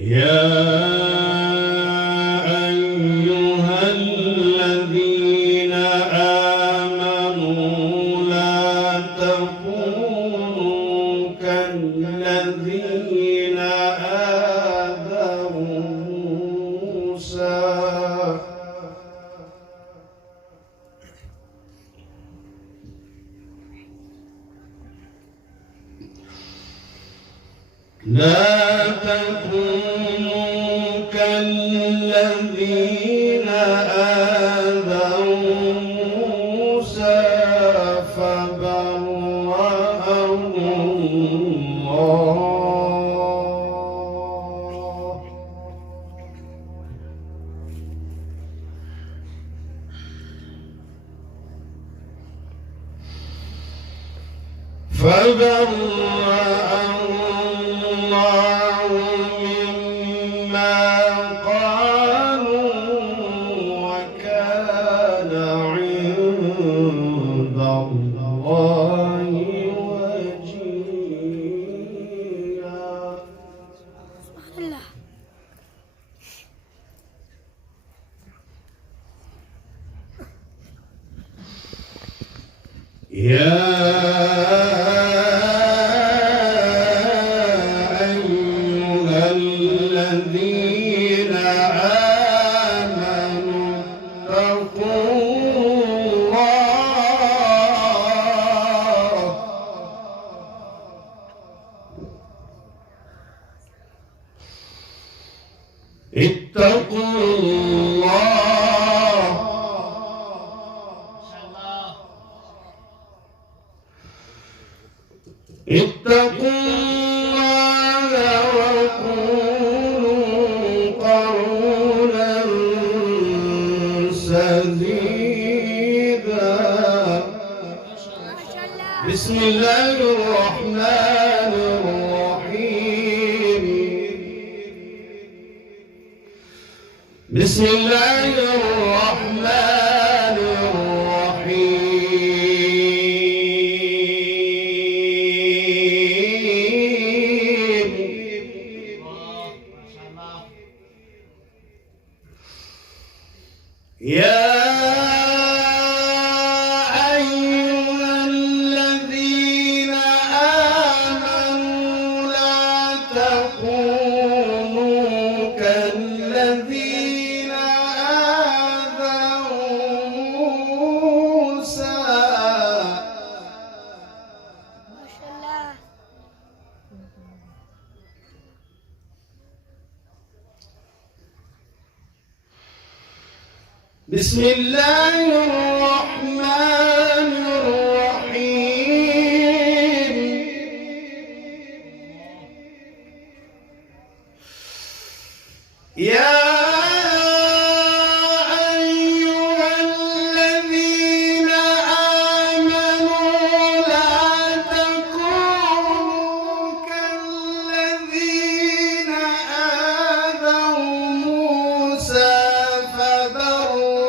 يا أيها الذين آمنوا لا تكونوا كالذين آذوا موسى لا تكونوا كالذين آذوا موسى فبرأه الله مما قالوا وكان عند الله وجيها. سبحان الله. يا الذين آمنوا اتقوا الله اتقوا الله وقولوا قولا سديدا. بسم الله الرحمن الرحيم. بسم الله الرحمن الرحيم. يا أيها الذين آمنوا لا تكونوا كالذين آذوا موسى. ما شاء الله. بسم الله الرحمن الرحيم. يا أيها الذين آمنوا لا تكونوا كالذين آذوا موسى فبرأه الله.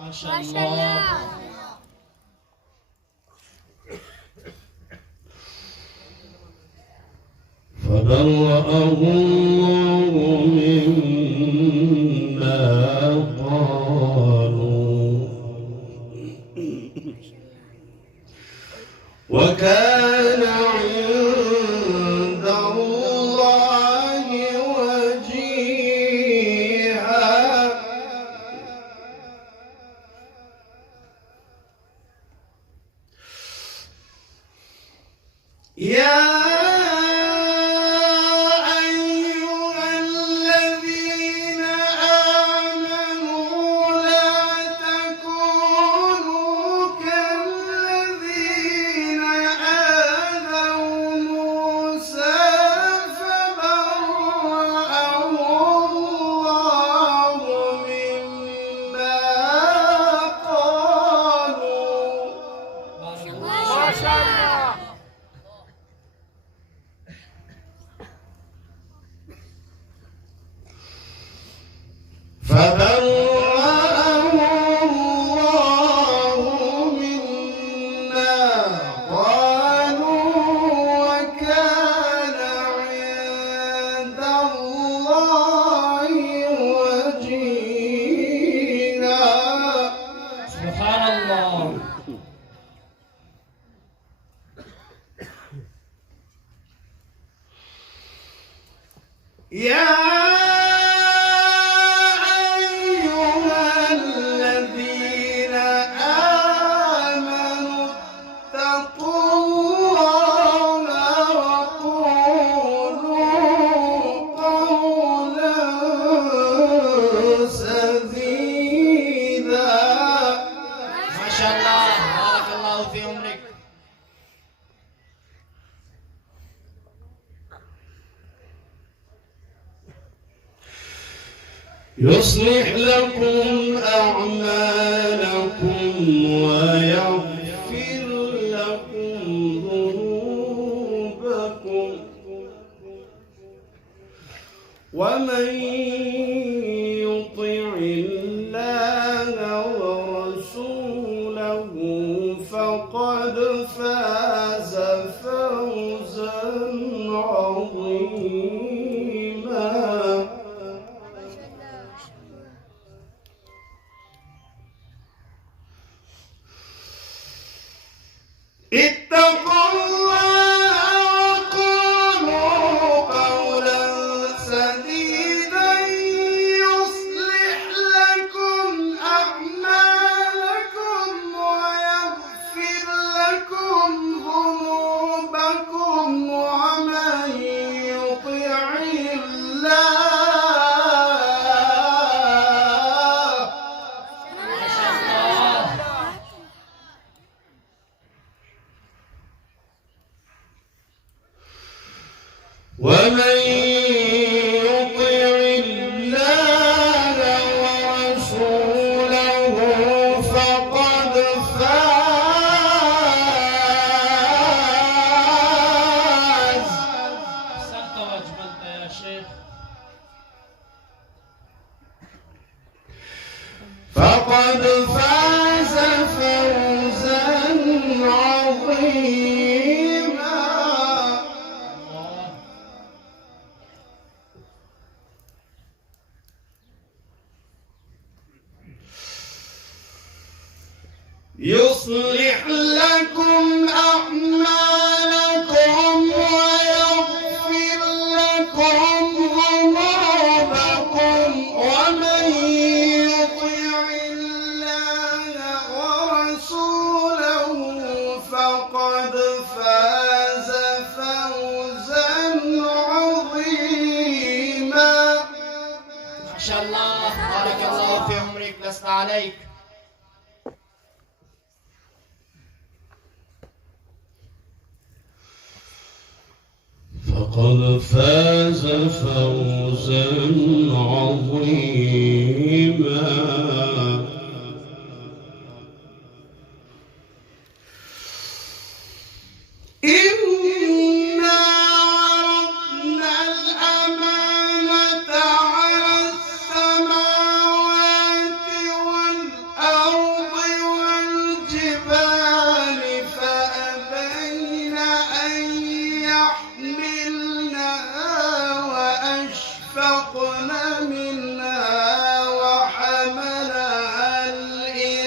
ما شاء الله. فبرأه الله مما قالوا وكان عند الله وجيها. يا أيها فبرأه الله منا قالوا وكان عند الله وجيها. سبحان الله. يا أيها الذين آمنوا اتقوا الله وقولوا قولا سديدا. ما شاء الله، بارك الله في عمرك. يصلح لكم أعمالكم ويغفر لكم ذنوبكم ومن يطع الله ورسوله فقد فاز فوزا عظيما. اتقوا الله وقولوا قولا سديدا يصلح لكم أعمالكم ويغفر لكم ذنوبكم ومن يطع الله ومن يطع الله ورسوله فقد فاز. أحسنت وأجملت يا شيخ. فقد فاز فوزا عظيما. يصلح لكم أعمالكم ويغفر لكم ذنوبكم ومن يطع الله ورسوله فقد فاز فوزا عظيما. ما شاء الله، بارك الله في عمرك. لست عليك. فقد فاز فوزا عظيما. إنا عرضنا الأمانة على السماوات والأرض والجبال فأبين أن يحملنها وأشفقن منها وحملها الإنسان.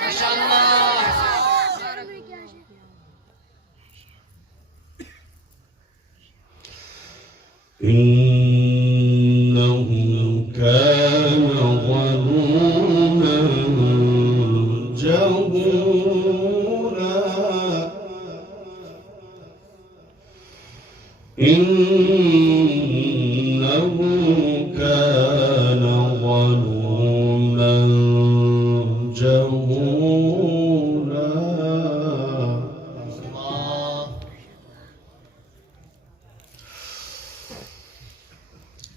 ما شاء الله. إنه كان ظلوما جهولا. إنه كان ظلوما جهولا. الله.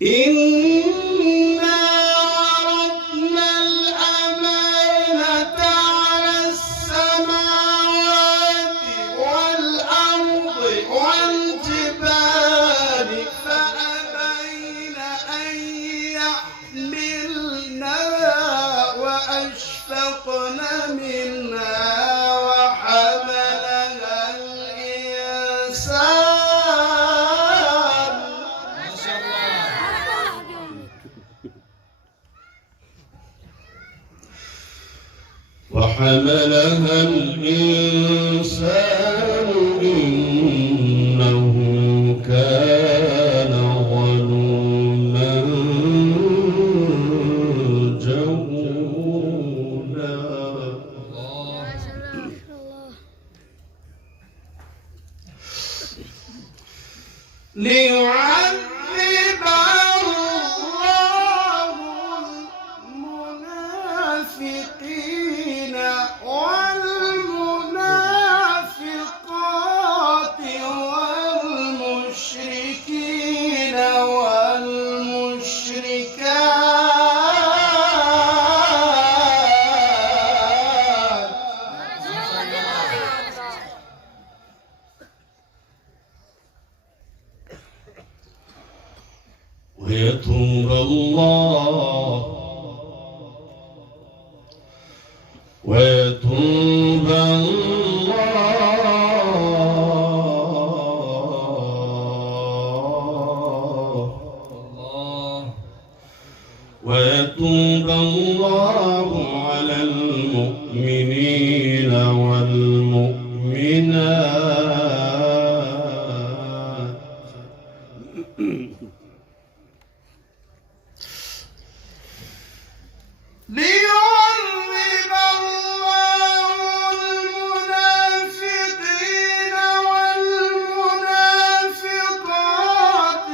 إنا عرضنا الأمانة على السماوات والأرض والجبال فأبين وحملها الإنسان إنه كان ظلوما جهولا ليعذب الله المنافقين والمنافقات والمشركين والمشركات ويتوب الله على المؤمنين والمؤمنات ليعذب الله المنافقين والمنافقات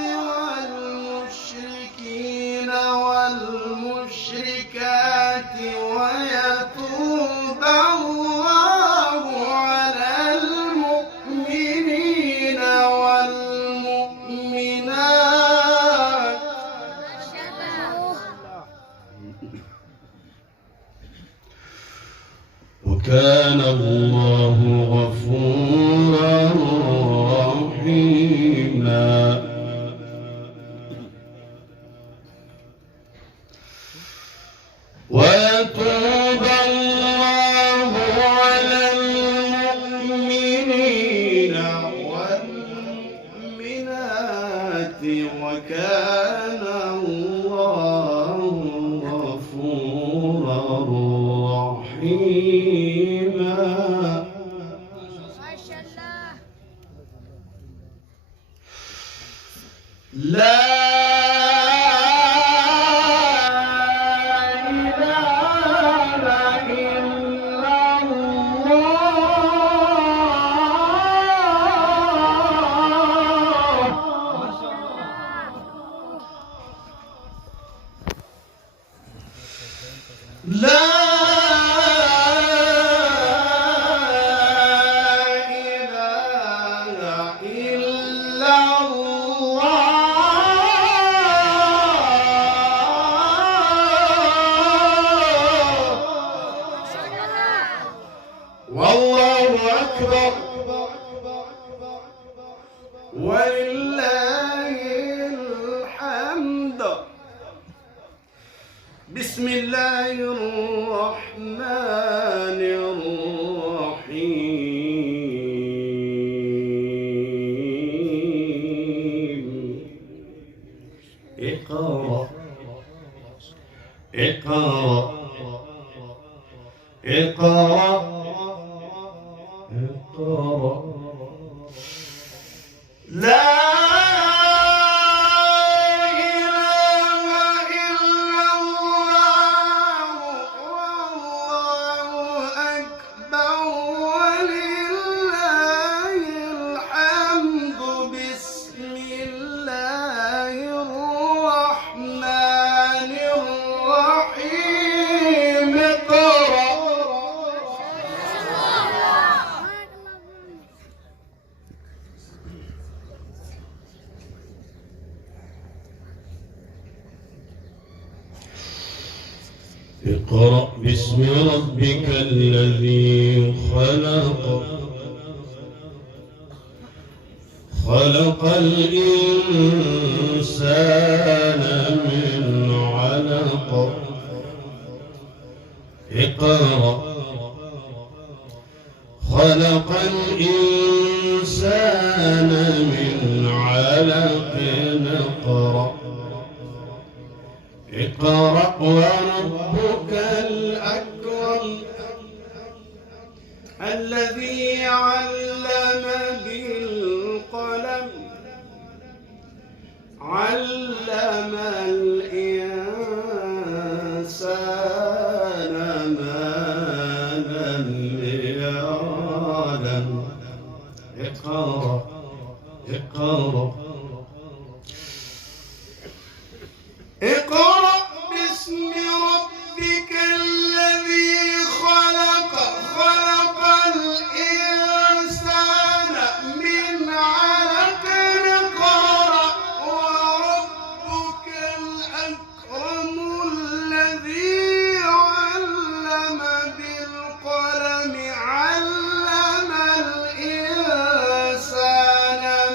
والمشركين والمشركات ويتوب الله على المؤمنين والمؤمنات وكان الله غفورا رحيما ويتوب الله على المؤمنين والمؤمنات وكان الله غفورا رحيما لا إله إلا الله لا والله أكبر ولله الحمد بسم الله الرحمن الرحيم اقرأ اقرأ اقرأ لا إله إلا الله والله أكبر ولله الحمد بسم الله الرحمن الرحيم اقرأ اقرأ باسم ربك الذي خلق خلق الإنسان من علق اقرأ خلق الإنسان من علق اقرأ اقرأ وربك الأكرم الذي علم بالقلم علم الإنسان ما لم يعلم اقرأ اقرأ اقرأ باسم ربك الذي خلق خلق الإنسان من علق اقرأ وربك الأكرم الذي علم بالقلم علم الإنسان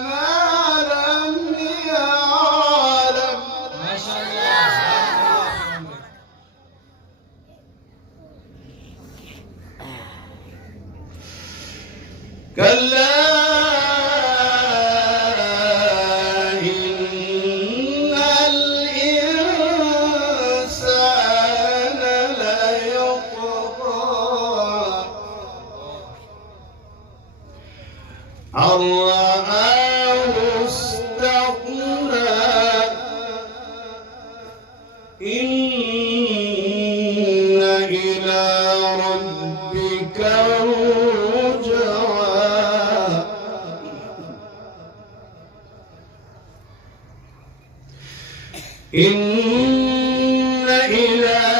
ما لم يعلم. ما شاء الله. كلا إن الإنسان ليطغى أن رآه استغنى إن إلى ربك الرجعى إن إلى